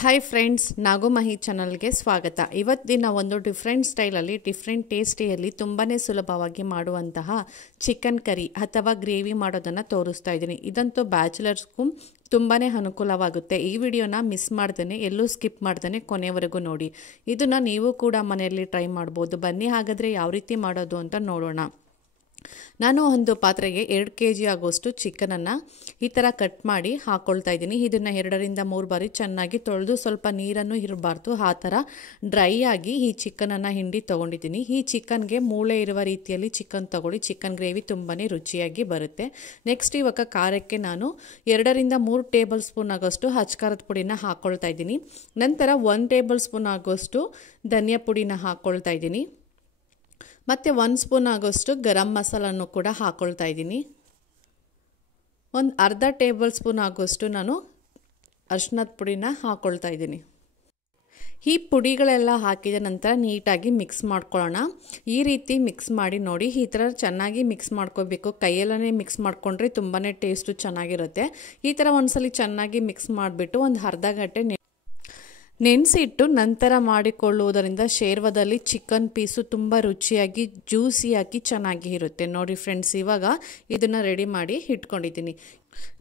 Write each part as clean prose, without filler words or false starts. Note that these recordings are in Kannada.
ಹಾಯ್ ಫ್ರೆಂಡ್ಸ್, ನಾಗುಮಹಿ ಚಾನಲ್ಗೆ ಸ್ವಾಗತ. ಇವತ್ತಿನ ಒಂದು ಡಿಫ್ರೆಂಟ್ ಸ್ಟೈಲಲ್ಲಿ ಡಿಫ್ರೆಂಟ್ ಟೇಸ್ಟಿಯಲ್ಲಿ ತುಂಬಾ ಸುಲಭವಾಗಿ ಮಾಡುವಂತಹ ಚಿಕನ್ ಕರಿ ಅಥವಾ ಗ್ರೇವಿ ಮಾಡೋದನ್ನು ತೋರಿಸ್ತಾ ಇದ್ದೀನಿ. ಇದಂತೂ ಬ್ಯಾಚುಲರ್ಸ್ಗೂ ತುಂಬಾ ಅನುಕೂಲವಾಗುತ್ತೆ. ಈ ವಿಡಿಯೋನ ಮಿಸ್ ಮಾಡ್ದೇ ಎಲ್ಲೂ ಸ್ಕಿಪ್ ಮಾಡ್ದೇ ಕೊನೆವರೆಗೂ ನೋಡಿ. ಇದನ್ನು ನೀವು ಕೂಡ ಮನೆಯಲ್ಲಿ ಟ್ರೈ ಮಾಡ್ಬೋದು. ಬನ್ನಿ ಹಾಗಾದರೆ ಯಾವ ರೀತಿ ಮಾಡೋದು ಅಂತ ನೋಡೋಣ. ನಾನು ಒಂದು ಪಾತ್ರೆಗೆ 2 kg ಆಗೋಷ್ಟು ಚಿಕನನ್ನು ಈ ಥರ ಕಟ್ ಮಾಡಿ ಹಾಕ್ಕೊಳ್ತಾ ಇದ್ದೀನಿ. ಇದನ್ನು 2 ರಿಂದ 3 ಬಾರಿ ಚೆನ್ನಾಗಿ ತೊಳೆದು ಸ್ವಲ್ಪ ನೀರನ್ನು ಇರಬಾರ್ದು ಆ ಥರ ಡ್ರೈ ಆಗಿ ಈ ಚಿಕನನ್ನು ಹಿಂಡಿ ತೊಗೊಂಡಿದ್ದೀನಿ. ಈ ಚಿಕನ್ಗೆ ಮೂಳೆ ಇರುವ ರೀತಿಯಲ್ಲಿ ಚಿಕನ್ ತೊಗೊಳ್ಳಿ. ಚಿಕನ್ ಗ್ರೇವಿ ತುಂಬಾ ರುಚಿಯಾಗಿ ಬರುತ್ತೆ. ನೆಕ್ಸ್ಟ್ ಇವಾಗ ಖಾರಕ್ಕೆ ನಾನು 2 ರಿಂದ 3 ಟೇಬಲ್ ಸ್ಪೂನ್ ಆಗೋಷ್ಟು ಖಾರದ ಪುಡಿನ ಹಾಕ್ಕೊಳ್ತಾ ಇದ್ದೀನಿ. ನಂತರ 1 ಟೇಬಲ್ ಸ್ಪೂನ್ ಆಗೋಷ್ಟು ಧನಿಯಾ ಪುಡಿನ ಹಾಕ್ಕೊಳ್ತಾ ಇದ್ದೀನಿ. ಮತ್ತು 1 ಸ್ಪೂನ್ ಆಗೋಷ್ಟು ಗರಂ ಮಸಾಲನ್ನು ಕೂಡ ಹಾಕ್ಕೊಳ್ತಾ ಇದ್ದೀನಿ. ಒಂದು ಅರ್ಧ ಟೇಬಲ್ ಸ್ಪೂನ್ ಆಗೋಷ್ಟು ನಾನು ಅರಿಶಿನದ ಪುಡಿನ ಹಾಕ್ಕೊಳ್ತಾ ಇದ್ದೀನಿ. ಈ ಪುಡಿಗಳೆಲ್ಲ ಹಾಕಿದ ನಂತರ ನೀಟಾಗಿ ಮಿಕ್ಸ್ ಮಾಡ್ಕೊಳ್ಳೋಣ. ಈ ರೀತಿ ಮಿಕ್ಸ್ ಮಾಡಿ ನೋಡಿ. ಈ ಥರ ಚೆನ್ನಾಗಿ ಮಿಕ್ಸ್ ಮಾಡ್ಕೋಬೇಕು. ಕೈಯಲ್ಲೇ ಮಿಕ್ಸ್ ಮಾಡಿಕೊಂಡ್ರೆ ತುಂಬಾ ಟೇಸ್ಟು ಚೆನ್ನಾಗಿರುತ್ತೆ. ಈ ಥರ ಒಂದ್ಸಲಿ ಚೆನ್ನಾಗಿ ಮಿಕ್ಸ್ ಮಾಡಿಬಿಟ್ಟು ಒಂದು ಅರ್ಧ ಗಂಟೆ ನೆನೆಸಿಟ್ಟು ನಂತರ ಮಾಡಿಕೊಳ್ಳುವುದರಿಂದ ಶೇರ್ವದಲ್ಲಿ ಚಿಕನ್ ಪೀಸು ತುಂಬ ರುಚಿಯಾಗಿ ಜ್ಯೂಸಿಯಾಗಿ ಚೆನ್ನಾಗಿ ಇರುತ್ತೆ. ನೋಡಿ ಫ್ರೆಂಡ್ಸ್, ಇವಾಗ ಇದನ್ನು ರೆಡಿ ಮಾಡಿ ಇಟ್ಕೊಂಡಿದ್ದೀನಿ.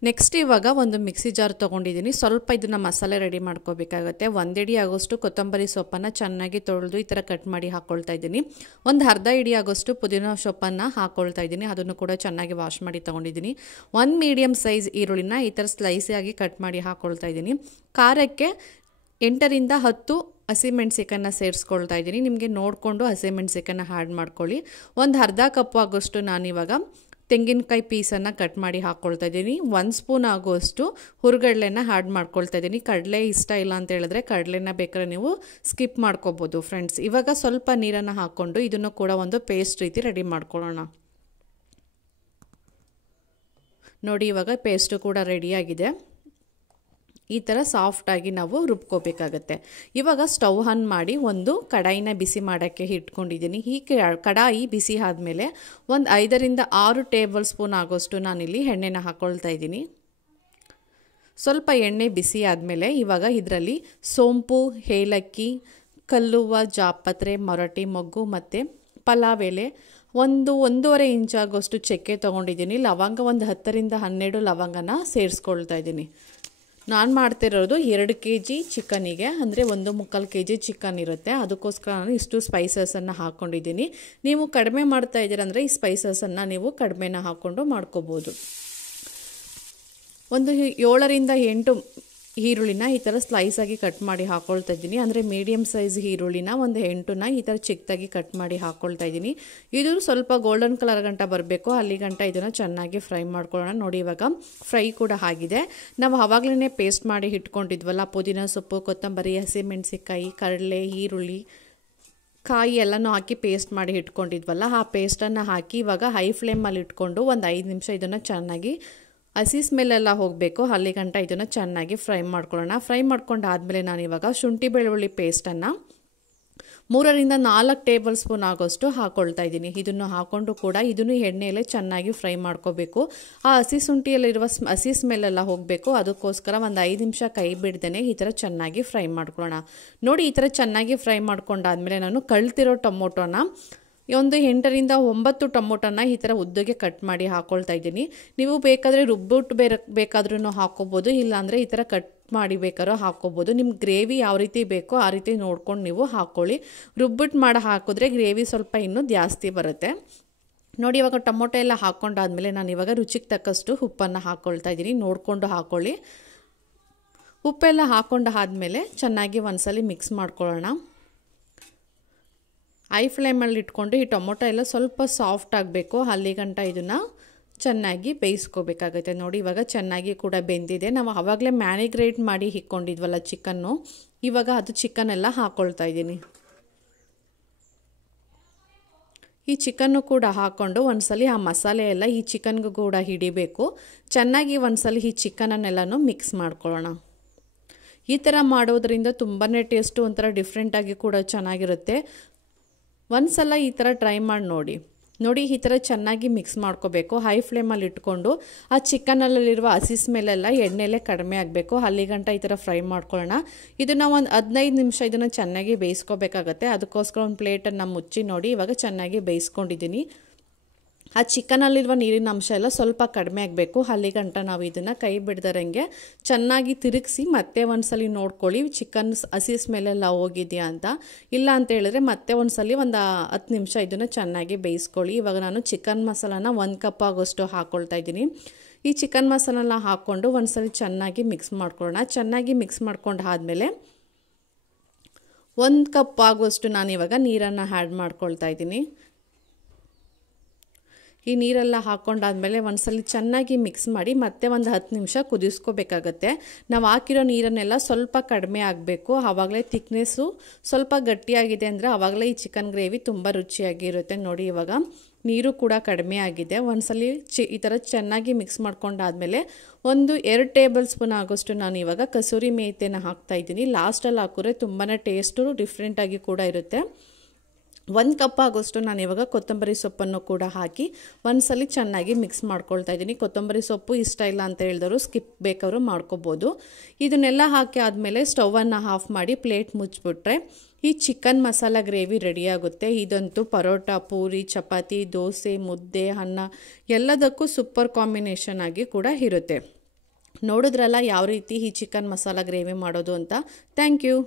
ನೆಕ್ಸ್ಟ್ ಇವಾಗ ಒಂದು ಮಿಕ್ಸಿ ಜಾರ್ ತೊಗೊಂಡಿದ್ದೀನಿ. ಸ್ವಲ್ಪ ಇದನ್ನು ಮಸಾಲೆ ರೆಡಿ ಮಾಡ್ಕೋಬೇಕಾಗುತ್ತೆ. 1 ಹಿಡಿ ಆಗೋಷ್ಟು ಕೊತ್ತಂಬರಿ ಸೊಪ್ಪನ್ನು ಚೆನ್ನಾಗಿ ತೊಳೆದು ಈ ಥರ ಕಟ್ ಮಾಡಿ ಹಾಕ್ಕೊಳ್ತಾ ಇದ್ದೀನಿ. ಒಂದು ಅರ್ಧ ಹಿಡಿ ಆಗೋಷ್ಟು ಪುದೀನ ಸೊಪ್ಪನ್ನು ಹಾಕ್ಕೊಳ್ತಾ ಇದ್ದೀನಿ. ಅದನ್ನು ಕೂಡ ಚೆನ್ನಾಗಿ ವಾಶ್ ಮಾಡಿ ತೊಗೊಂಡಿದ್ದೀನಿ. 1 ಮೀಡಿಯಮ್ ಸೈಜ್ ಈರುಳ್ಳಿನ ಈ ಥರ ಸ್ಲೈಸಿಯಾಗಿ ಕಟ್ ಮಾಡಿ ಹಾಕ್ಕೊಳ್ತಾ ಇದ್ದೀನಿ. ಖಾರಕ್ಕೆ 8 ರಿಂದ 10 ಹಸಿಮೆಣ್ಸಿಕಾಯನ್ನ ಸೇರಿಸ್ಕೊಳ್ತಾ ಇದ್ದೀನಿ. ನಿಮಗೆ ನೋಡಿಕೊಂಡು ಹಸಿಮೆಣ್ಸಿಕಾಯನ್ನ ಆ್ಯಡ್ ಮಾಡ್ಕೊಳ್ಳಿ. ಒಂದು ಅರ್ಧ ಕಪ್ ಆಗೋಷ್ಟು ನಾನಿವಾಗ ತೆಂಗಿನಕಾಯಿ ಪೀಸನ್ನು ಕಟ್ ಮಾಡಿ ಹಾಕ್ಕೊಳ್ತಾ ಇದ್ದೀನಿ. 1 ಸ್ಪೂನ್ ಆಗೋಷ್ಟು ಹುರ್ಗಡ್ಲೆನ ಆ್ಯಡ್ ಮಾಡ್ಕೊಳ್ತಾ ಇದ್ದೀನಿ. ಕಡಲೆ ಇಷ್ಟ ಇಲ್ಲ ಅಂತ ಹೇಳಿದ್ರೆ ಕಡಲೆನ ಬೇಕಾದ್ರೆ ನೀವು ಸ್ಕಿಪ್ ಮಾಡ್ಕೋಬೋದು ಫ್ರೆಂಡ್ಸ್. ಇವಾಗ ಸ್ವಲ್ಪ ನೀರನ್ನು ಹಾಕ್ಕೊಂಡು ಇದನ್ನು ಕೂಡ ಒಂದು ಪೇಸ್ಟ್ ರೀತಿ ರೆಡಿ ಮಾಡ್ಕೊಳ್ಳೋಣ. ನೋಡಿ, ಇವಾಗ ಪೇಸ್ಟು ಕೂಡ ರೆಡಿಯಾಗಿದೆ. ಈ ಥರ ಸಾಫ್ಟಾಗಿ ನಾವು ರುಬ್ಕೋಬೇಕಾಗತ್ತೆ. ಇವಾಗ ಸ್ಟವ್ ಆನ್ ಮಾಡಿ ಒಂದು ಕಡಾಯಿನ ಬಿಸಿ ಮಾಡೋಕ್ಕೆ ಇಟ್ಕೊಂಡಿದ್ದೀನಿ. ಈ ಕಡಾಯಿ ಬಿಸಿ ಆದಮೇಲೆ ಒಂದು 5 ರಿಂದ 6 ಟೇಬಲ್ ಸ್ಪೂನ್ ಆಗೋಷ್ಟು ನಾನಿಲ್ಲಿ ಎಣ್ಣೆನ ಹಾಕ್ಕೊಳ್ತಾ ಇದ್ದೀನಿ. ಸ್ವಲ್ಪ ಎಣ್ಣೆ ಬಿಸಿ ಆದಮೇಲೆ ಇವಾಗ ಇದರಲ್ಲಿ ಸೋಂಪು, ಏಲಕ್ಕಿ, ಕಲ್ಲುವ್ವ, ಜಾಪತ್ರೆ, ಮೊರಟಿ ಮೊಗ್ಗು ಮತ್ತು ಪಲಾವ್ ಎಲೆ, 1-1.5 ಇಂಚ್ ಆಗೋಷ್ಟು ಚಕ್ಕೆ ತೊಗೊಂಡಿದ್ದೀನಿ. ಲವಂಗ ಒಂದು 10 ರಿಂದ 12 ಲವಂಗನ ಸೇರಿಸ್ಕೊಳ್ತಾ ಇದ್ದೀನಿ. ನಾನು ಮಾಡ್ತಿರೋದು 2 kg ಚಿಕನಿಗೆ, ಅಂದರೆ 1.25 kg ಚಿಕನ್ ಇರುತ್ತೆ. ಅದಕ್ಕೋಸ್ಕರ ನಾನು ಇಷ್ಟು ಸ್ಪೈಸಸನ್ನು ಹಾಕ್ಕೊಂಡಿದ್ದೀನಿ. ನೀವು ಕಡಿಮೆ ಮಾಡ್ತಾ ಇದ್ದೀರಂದರೆ ಈ ಸ್ಪೈಸಸನ್ನು ನೀವು ಕಡಿಮೆನ ಹಾಕ್ಕೊಂಡು ಮಾಡ್ಕೋಬೋದು. ಒಂದು 7 ರಿಂದ 8 ಈರುಳ್ಳಿನ ಈ ಥರ ಸ್ಲೈಸಾಗಿ ಕಟ್ ಮಾಡಿ ಹಾಕ್ಕೊಳ್ತಾ ಇದ್ದೀನಿ. ಅಂದರೆ ಮೀಡಿಯಮ್ ಸೈಜ್ ಈರುಳ್ಳಿನ ಒಂದು 8ನ ಈ ಥರ ಚಿಕ್ಕದಾಗಿ ಕಟ್ ಮಾಡಿ ಹಾಕ್ಕೊಳ್ತಾ ಇದ್ದೀನಿ. ಇದು ಸ್ವಲ್ಪ ಗೋಲ್ಡನ್ ಕಲರ್ ಗಂಟ ಬರಬೇಕು. ಅಲ್ಲಿ ಗಂಟ ಇದನ್ನು ಚೆನ್ನಾಗಿ ಫ್ರೈ ಮಾಡ್ಕೊಳ್ಳೋಣ. ನೋಡಿ, ಇವಾಗ ಫ್ರೈ ಕೂಡ ಆಗಿದೆ. ನಾವು ಆವಾಗಲೇ ಪೇಸ್ಟ್ ಮಾಡಿ ಇಟ್ಕೊಂಡಿದ್ವಲ್ಲ, ಪುದೀನ ಸೊಪ್ಪು, ಕೊತ್ತಂಬರಿ, ಹಸಿಮೆಣಸಿಕಾಯಿ, ಕಡಲೆ, ಈರುಳ್ಳಿ, ಕಾಯಿ ಎಲ್ಲನೂ ಹಾಕಿ ಪೇಸ್ಟ್ ಮಾಡಿ ಇಟ್ಕೊಂಡಿದ್ವಲ್ಲ, ಆ ಪೇಸ್ಟನ್ನು ಹಾಕಿ ಇವಾಗ ಹೈ ಫ್ಲೇಮಲ್ಲಿ ಇಟ್ಕೊಂಡು ಒಂದು 5 ನಿಮಿಷ ಇದನ್ನು ಚೆನ್ನಾಗಿ ಹಸಿ ಸ್ಮೆಲ್ಲೆಲ್ಲ ಹೋಗಬೇಕು. ಅಲ್ಲಿ ಗಂಟ ಇದನ್ನು ಚೆನ್ನಾಗಿ ಫ್ರೈ ಮಾಡ್ಕೊಳ್ಳೋಣ. ಫ್ರೈ ಮಾಡ್ಕೊಂಡಾದಮೇಲೆ ನಾನಿವಾಗ ಶುಂಠಿ ಬೆಳ್ಳುಳ್ಳಿ ಪೇಸ್ಟನ್ನು 3 ರಿಂದ 4 ಟೇಬಲ್ ಸ್ಪೂನ್ ಆಗೋಷ್ಟು ಹಾಕ್ಕೊಳ್ತಾ ಇದ್ದೀನಿ. ಇದನ್ನು ಹಾಕ್ಕೊಂಡು ಕೂಡ ಇದನ್ನು ಎಣ್ಣೆಯಲ್ಲೇ ಚೆನ್ನಾಗಿ ಫ್ರೈ ಮಾಡ್ಕೋಬೇಕು. ಆ ಹಸಿ ಶುಂಠಿಯಲ್ಲಿರುವ ಹಸಿ ಸ್ಮೆಲ್ಲೆಲ್ಲ ಹೋಗಬೇಕು. ಅದಕ್ಕೋಸ್ಕರ ಒಂದು 5 ನಿಮಿಷ ಕೈ ಬಿಡ್ದೇ ಈ ಥರ ಚೆನ್ನಾಗಿ ಫ್ರೈ ಮಾಡ್ಕೊಳ್ಳೋಣ. ನೋಡಿ, ಈ ಥರ ಚೆನ್ನಾಗಿ ಫ್ರೈ ಮಾಡ್ಕೊಂಡಾದ್ಮೇಲೆ ನಾನು ಕಳ್ತಿರೋ ಟೊಮೊಟೊನ ಒಂದು 8 ರಿಂದ 9 ಟೊಮೊಟೊನ ಈ ಥರ ಉದ್ದಗೆ ಕಟ್ ಮಾಡಿ ಹಾಕ್ಕೊಳ್ತಾ ಇದ್ದೀನಿ. ನೀವು ಬೇಕಾದರೆ ರುಬ್ಬಿಟ್ಟು ಬೇಕಾದ್ರೂ ಹಾಕ್ಕೋಬೋದು, ಇಲ್ಲಾಂದರೆ ಈ ಥರ ಕಟ್ ಮಾಡಿ ಬೇಕಾದ್ರೂ ಹಾಕ್ಕೋಬೋದು. ನಿಮ್ಮ ಗ್ರೇವಿ ಯಾವ ರೀತಿ ಬೇಕೋ ಆ ರೀತಿ ನೋಡ್ಕೊಂಡು ನೀವು ಹಾಕ್ಕೊಳ್ಳಿ. ರುಬ್ಬಿಟ್ಟು ಮಾಡಿ ಹಾಕಿದ್ರೆ ಗ್ರೇವಿ ಸ್ವಲ್ಪ ಇನ್ನೂ ಜಾಸ್ತಿ ಬರುತ್ತೆ. ನೋಡಿ, ಇವಾಗ ಟೊಮೊಟೊ ಎಲ್ಲ ಹಾಕ್ಕೊಂಡಾದ್ಮೇಲೆ ನಾನು ಇವಾಗ ರುಚಿಗೆ ತಕ್ಕಷ್ಟು ಉಪ್ಪನ್ನು ಹಾಕ್ಕೊಳ್ತಾ ಇದ್ದೀನಿ. ನೋಡಿಕೊಂಡು ಹಾಕ್ಕೊಳ್ಳಿ. ಉಪ್ಪೆಲ್ಲ ಹಾಕ್ಕೊಂಡು ಆದಮೇಲೆ ಚೆನ್ನಾಗಿ ಒಂದ್ಸಲಿ ಮಿಕ್ಸ್ ಮಾಡ್ಕೊಳ್ಳೋಣ. ಹೈ ಫ್ಲೇಮಲ್ಲಿ ಇಟ್ಕೊಂಡು ಈ ಟೊಮೊಟೊ ಎಲ್ಲ ಸ್ವಲ್ಪ ಸಾಫ್ಟ್ ಆಗಬೇಕು. ಅಲ್ಲಿ ಗಂಟ ಇದನ್ನು ಚೆನ್ನಾಗಿ ಬೇಯಿಸ್ಕೋಬೇಕಾಗುತ್ತೆ. ನೋಡಿ, ಇವಾಗ ಚೆನ್ನಾಗಿ ಕೂಡ ಬೆಂದಿದೆ. ನಾವು ಆವಾಗಲೇ ಮ್ಯಾರಿನೇಟ್ ಮಾಡಿ ಇಟ್ಕೊಂಡಿದ್ವಲ್ಲ ಚಿಕನ್ನು, ಇವಾಗ ಅದು ಚಿಕನ್ ಎಲ್ಲ ಹಾಕ್ಕೊಳ್ತಾ ಇದ್ದೀನಿ. ಈ ಚಿಕನ್ನು ಕೂಡ ಹಾಕ್ಕೊಂಡು ಒಂದ್ಸಲಿ ಆ ಮಸಾಲೆ ಎಲ್ಲ ಈ ಚಿಕನ್ಗೂ ಕೂಡ ಹಿಡಿಬೇಕು. ಚೆನ್ನಾಗಿ ಒಂದ್ಸಲಿ ಈ ಚಿಕನನ್ನೆಲ್ಲನೂ ಮಿಕ್ಸ್ ಮಾಡ್ಕೊಳ್ಳೋಣ. ಈ ಥರ ಮಾಡೋದ್ರಿಂದ ತುಂಬಾ ಟೇಸ್ಟು ಒಂಥರ ಡಿಫ್ರೆಂಟಾಗಿ ಕೂಡ ಚೆನ್ನಾಗಿರುತ್ತೆ. ಒಂದ್ಸಲ ಈ ಥರ ಟ್ರೈ ಮಾಡಿ ನೋಡಿ. ನೋಡಿ ಈ ಥರ ಚೆನ್ನಾಗಿ ಮಿಕ್ಸ್ ಮಾಡ್ಕೋಬೇಕು. ಹೈ ಫ್ಲೇಮಲ್ಲಿ ಇಟ್ಕೊಂಡು ಆ ಚಿಕನಲ್ಲಿರುವ ಹಸಿ ಸ್ಮೆಲ್ಲೆಲ್ಲ ಎಣ್ಣೆಲೆ ಕಡಿಮೆ ಆಗಬೇಕು. ಅಲ್ಲಿಗಂಟ ಈ ಥರ ಫ್ರೈ ಮಾಡ್ಕೊಳ್ಳೋಣ. ಇದನ್ನು ಒಂದು 15 ನಿಮಿಷ ಇದನ್ನು ಚೆನ್ನಾಗಿ ಬೇಯಿಸ್ಕೋಬೇಕಾಗತ್ತೆ. ಅದಕ್ಕೋಸ್ಕರ ಒಂದು ಪ್ಲೇಟನ್ನು ಮುಚ್ಚಿ ನೋಡಿ ಇವಾಗ ಚೆನ್ನಾಗಿ ಬೇಯಿಸ್ಕೊಂಡಿದ್ದೀನಿ. ಆ ಚಿಕನಲ್ಲಿರುವ ನೀರಿನ ಅಂಶ ಎಲ್ಲ ಸ್ವಲ್ಪ ಕಡಿಮೆ ಆಗಬೇಕು. ಅಲ್ಲಿಗಂಟ ನಾವು ಇದನ್ನು ಕೈ ಬಿಡ್ದರಂಗೆ ಚೆನ್ನಾಗಿ ತಿರುಗಿಸಿ ಮತ್ತೆ ಒಂದ್ಸಲಿ ನೋಡ್ಕೊಳ್ಳಿ ಚಿಕನ್ ಹಸಿ ಸ್ಮೆಲ್ಲೆಲ್ಲ ಹೋಗಿದೆಯಾ ಅಂತ. ಇಲ್ಲ ಅಂತ ಹೇಳಿದ್ರೆ ಮತ್ತೆ ಒಂದ್ಸಲಿ ಒಂದು 10 ನಿಮಿಷ ಇದನ್ನು ಚೆನ್ನಾಗಿ ಬೇಯಿಸ್ಕೊಳ್ಳಿ. ಇವಾಗ ನಾನು ಚಿಕನ್ ಮಸಾಲಾನ 1 ಕಪ್ ಆಗೋಷ್ಟು ಹಾಕ್ಕೊಳ್ತಾ ಇದ್ದೀನಿ. ಈ ಚಿಕನ್ ಮಸಾಲನ ಹಾಕ್ಕೊಂಡು ಒಂದ್ಸಲಿ ಚೆನ್ನಾಗಿ ಮಿಕ್ಸ್ ಮಾಡ್ಕೊಳ್ಳೋಣ. ಚೆನ್ನಾಗಿ ಮಿಕ್ಸ್ ಮಾಡ್ಕೊಂಡು ಆದಮೇಲೆ 1 ಕಪ್ ಆಗುವಷ್ಟು ನಾನು ಇವಾಗ ನೀರನ್ನು ಆ್ಯಡ್ ಮಾಡ್ಕೊಳ್ತಾ ಇದ್ದೀನಿ. ಈ ನೀರೆಲ್ಲ ಹಾಕ್ಕೊಂಡಾದ್ಮೇಲೆ ಒಂದ್ಸಲಿ ಚೆನ್ನಾಗಿ ಮಿಕ್ಸ್ ಮಾಡಿ ಮತ್ತೆ ಒಂದು 10 ನಿಮಿಷ ಕುದಿಸ್ಕೋಬೇಕಾಗತ್ತೆ. ನಾವು ಹಾಕಿರೋ ನೀರನ್ನೆಲ್ಲ ಸ್ವಲ್ಪ ಕಡಿಮೆ ಆಗಬೇಕು. ಆವಾಗಲೇ ಥಿಕ್ನೆಸ್ಸು ಸ್ವಲ್ಪ ಗಟ್ಟಿಯಾಗಿದೆ ಅಂದರೆ ಆವಾಗಲೇ ಈ ಚಿಕನ್ ಗ್ರೇವಿ ತುಂಬ ರುಚಿಯಾಗಿರುತ್ತೆ. ನೋಡಿ ಇವಾಗ ನೀರು ಕೂಡ ಕಡಿಮೆ ಆಗಿದೆ. ಒಂದ್ಸಲಿ ಈ ಥರ ಚೆನ್ನಾಗಿ ಮಿಕ್ಸ್ ಮಾಡ್ಕೊಂಡಾದ್ಮೇಲೆ 2 ಟೇಬಲ್ ಸ್ಪೂನ್ ಆಗೋಷ್ಟು ನಾನು ಇವಾಗ ಕಸೂರಿ ಮೇಥಿನ ಹಾಕ್ತಾಯಿದ್ದೀನಿ. ಲಾಸ್ಟಲ್ಲಿ ಹಾಕಿದ್ರೆ ತುಂಬಾ ಟೇಸ್ಟು ಡಿಫ್ರೆಂಟಾಗಿ ಕೂಡ ಇರುತ್ತೆ. 1 ಕಪ್ ಆಗೋಷ್ಟು ನಾನು ಇವಾಗ ಕೊತ್ತಂಬರಿ ಸೊಪ್ಪನ್ನು ಕೂಡ ಹಾಕಿ ಒಂದ್ಸಲಿ ಚೆನ್ನಾಗಿ ಮಿಕ್ಸ್ ಮಾಡ್ಕೊಳ್ತಾ ಇದ್ದೀನಿ. ಕೊತ್ತಂಬರಿ ಸೊಪ್ಪು ಇಷ್ಟ ಇಲ್ಲ ಅಂತ ಹೇಳಿದವರು ಸ್ಕಿಪ್ ಬೇಕಾದ್ರೂ ಮಾಡ್ಕೋಬೋದು. ಇದನ್ನೆಲ್ಲ ಹಾಕಿ ಆದಮೇಲೆ ಸ್ಟವನ್ನು ಆಫ್ ಮಾಡಿ ಪ್ಲೇಟ್ ಮುಚ್ಚಿಬಿಟ್ರೆ ಈ ಚಿಕನ್ ಮಸಾಲ ಗ್ರೇವಿ ರೆಡಿಯಾಗುತ್ತೆ. ಇದಂತೂ ಪರೋಟ, ಪೂರಿ, ಚಪಾತಿ, ದೋಸೆ, ಮುದ್ದೆ, ಅನ್ನ ಎಲ್ಲದಕ್ಕೂ ಸೂಪರ್ ಕಾಂಬಿನೇಷನ್ ಆಗಿ ಕೂಡ ಇರುತ್ತೆ. ನೋಡಿದ್ರಲ್ಲ ಯಾವ ರೀತಿ ಈ ಚಿಕನ್ ಮಸಾಲ ಗ್ರೇವಿ ಮಾಡೋದು ಅಂತ. Thank you.